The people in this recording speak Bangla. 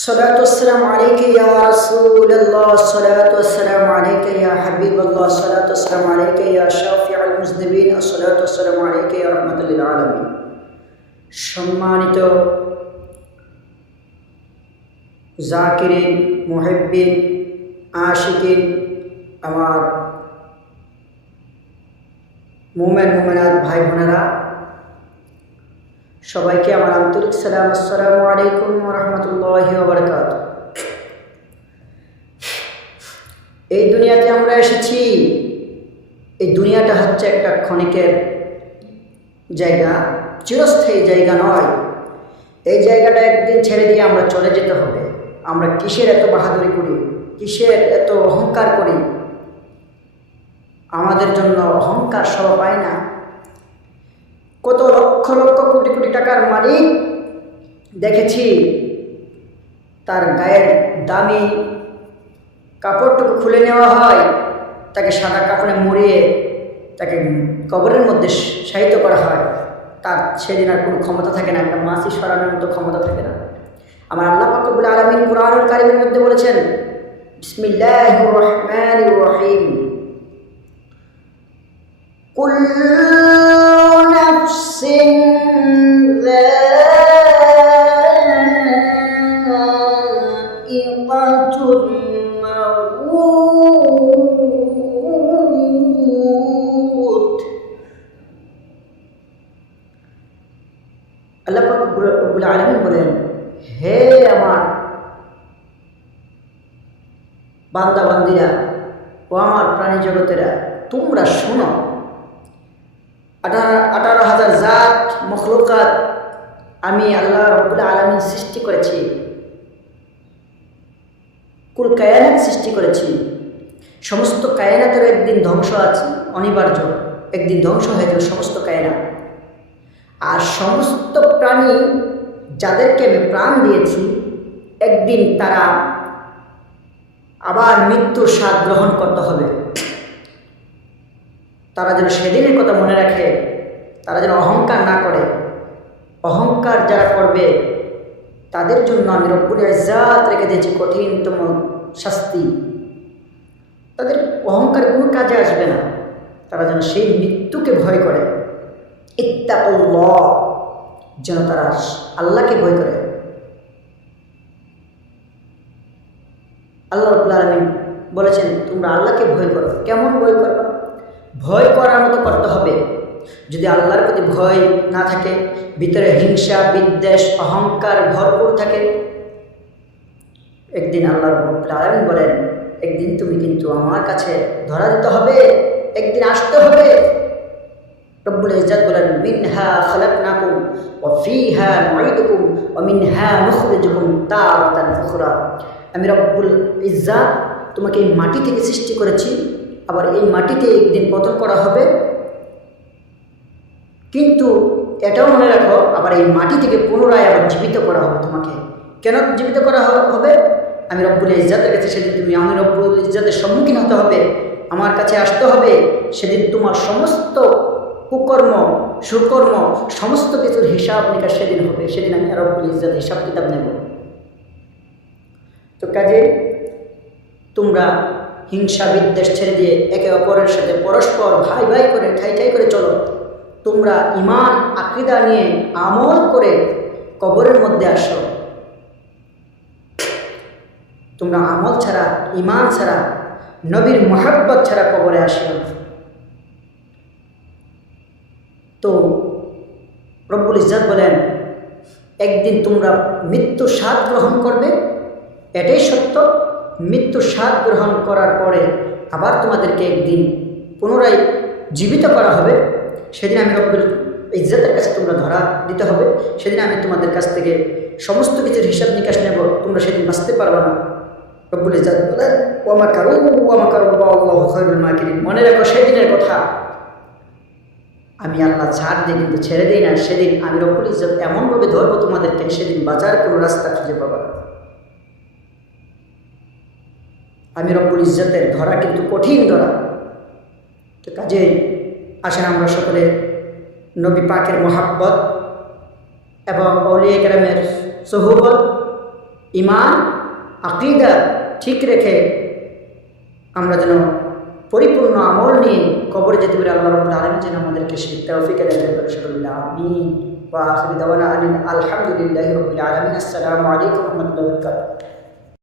الصلاة والسلام عليك يا رسول الله الصلاة والسلام عليك يا حبيب الله الصلاة والسلام عليك يا شافع المذنبين الصلاة والسلام عليك يا رحمة للعالمين সম্মানিত জাকিরিন মুহিব্বিন আশিকিন আমার মুমিন মুমিনাত ভাই বোনেরা সবাইকে আমার আন্তরিক সালাম। আসসালামু আলাইকুম ওয়া রাহমাতুল্লাহি ওয়া বারাকাতুহু। এই দুনিয়াতে আমরা এসেছি, এই দুনিয়াটা হচ্ছে একটা ক্ষণিকের জায়গা, চিরস্থায়ী জায়গা নয়। এই জায়গাটা একদিন ছেড়ে দিয়ে আমরা চলে যেতে হবে। আমরা কিসের এত বাহাদুরি করি, কিসের এত অহংকার করি? আমাদের জন্য অহংকার সব পায় না। কত লক্ষ লক্ষ কোটি কোটি টাকার মালিক দেখেছি, তার গায়ের দামি কাপড়টুকু খুলে নেওয়া হয়, তাকে সাদা কাপড়ে মুড়িয়ে তাকে কবরের মধ্যে শায়িত করা হয়। তার সেদিন আর কোনো ক্ষমতা থাকে না, একটা মাছি সরানোর মতো ক্ষমতা থাকে না। আমার আল্লাহ পাক রব্বুল আলামিন কুরআনুল কারীমের মধ্যে বলেছেন, বিসমিল্লাহির রহমানির রহিম, কুল্লু নাফসিন যায়িকাতুল মাউত। আল্লাহ পাক রব্বুল আলামিন বলেন, হে আমার বান্দা বান্দিরা ও আমার প্রাণী জগতেরা, তোমরা শোনো। 18,000 জাত মখলুকাত আমি আল্লাহ রব্বুল আলামিন সৃষ্টি করেছি, কুল কায়নাত সৃষ্টি করেছি। সমস্ত কায়নাতের একদিন ধ্বংস আছে, অনিবার্য, একদিন ধ্বংস হয়ে যাবে সমস্ত কায়নাত। আর সমস্ত প্রাণী যাদেরকে আমি প্রাণ দিয়েছি, একদিন তারা আবার মৃত্যুর স্বাদ গ্রহণ করতে হবে। তারা যেন সেদিনের কথা মনে রাখে, তারা যেন অহংকার না করে। অহংকার যারা করবে তাদের জন্য আমি রব্বুল ইজ্জাত রেখে দিয়েছি কঠিনতম শাস্তি। তাদের অহংকার কোনো কাজে আসবে না, তারা যেন সেই মৃত্যুকে ভয় করে। ইত্তাকুল্লাহ, যেন তারা আল্লাহকে ভয় করে। আল্লাহ রাব্বুল আলামিন বলেছেন, তোমরা আল্লাহকে ভয় করো। কেমন ভয় করো? ভয় করার মতো করতে হবে। যদি আল্লাহর প্রতি ভয় না থাকে, ভিতরে হিংসা বিদ্বেষ অহংকার ভরপুর থাকে, একদিন আল্লাহ রাব্বুল আলামিন বলেন, একদিন তুমি কিন্তু আমার কাছে ধরা দিতে হবে, একদিন আসতে হবে। রব্বুল ইজ্জাত বলেন, মিনহা খালাকনাকুম ওয়া ফিহা নুঈদুকুম ওয়া মিনহা নুখরিজুকুম তারাতান উখরা। আমি রব্বুল ইজ্জাত তোমাকে এই মাটি থেকে সৃষ্টি করেছি, আবার এই মাটিতে একদিন পতন করা হবে। কিন্তু এটাও মনে রাখো, আবার এই মাটি থেকে পুনরায় আবার জীবিত করা হবে তোমাকে। কেন জীবিত করা হবে? আমি রব্বুল ইজ্জাতের কাছে সেদিন তুমি আমি রব্বুল ইজ্জাতের সম্মুখীন হতে হবে, আমার কাছে আসতে হবে। সেদিন তোমার সমস্ত কুকর্ম সুকর্ম সমস্ত কিছুর হিসাব নিকাশ সেদিন হবে। সেদিন আমি রব্বুল ইজ্জাত হিসাব কিতাব নেব। তো কাজে তোমরা হিংসা বিদ্বেষ ছেড়ে দিয়ে একে অপরের সাথে পরস্পর ভাই ভাই করে ঠাই ঠাই করে চলো। তোমরা ঈমান আকীদা নিয়ে আমল করে কবরের মধ্যে আসো। তোমরা আমল ছাড়া, ঈমান ছাড়া, নবীর মহব্বত ছাড়া কবরে আসো। তো রব্বুল ইজ্জাত বলেন, একদিন তোমরা মৃত্যুর স্বাদ গ্রহণ করবে, এটাই সত্য। মৃত্যুর স্বাদ গ্রহণ করার পরে আবার তোমাদেরকে একদিন পুনরায় জীবিত করা হবে। সেদিন আমি রব্বুল ইজ্জাতের কাছে তোমরা ধরা দিতে হবে। সেদিন আমি তোমাদের কাছ থেকে সমস্ত কিছুর হিসাব নিকাশ নেব, তোমরা সেদিন বাঁচতে পারবে না। রব্বুল ইজ্জাত বলেন, ওয়া মাকারু ওয়া মাকারুল্লাহু ওয়াল্লাহু খায়রুল মাকিরিন। মনে রাখো সেদিনের কথা, আমি আল্লাহ ছাড় দিই কিন্তু ছেড়ে দিই না। সেদিন আমি রব্বুল ইজ্জাত এমনভাবে ধরবো তোমাদেরকে, সেদিন বাঁচার কোনো রাস্তা খুঁজে পাবে না। আমি রব্বুল ইজ্জাতের ধরা কিন্তু কঠিন ধরা। তো কাজে আসেন আমরা সকলে নবী পাকের মহাব্বত এবং আউলিয়া কেরামের সোহবত ইমান আকীদা ঠিক রেখে আমরা যেন পরিপূর্ণ আমল নিয়ে কবরে যেতে পারি। আল্লাহ রাব্বুল আলামিন যেন আমাদেরকে সেই তৌফিক দান করেন। সকলে আমিন। ওয়া আখিরু দাওয়ানা আলহামদুলিল্লাহি রাব্বিল আলামিন। আসসালামু আলাইকুম ওয়া রাহমাতুল্লাহি ওয়া বারাকাতুহু।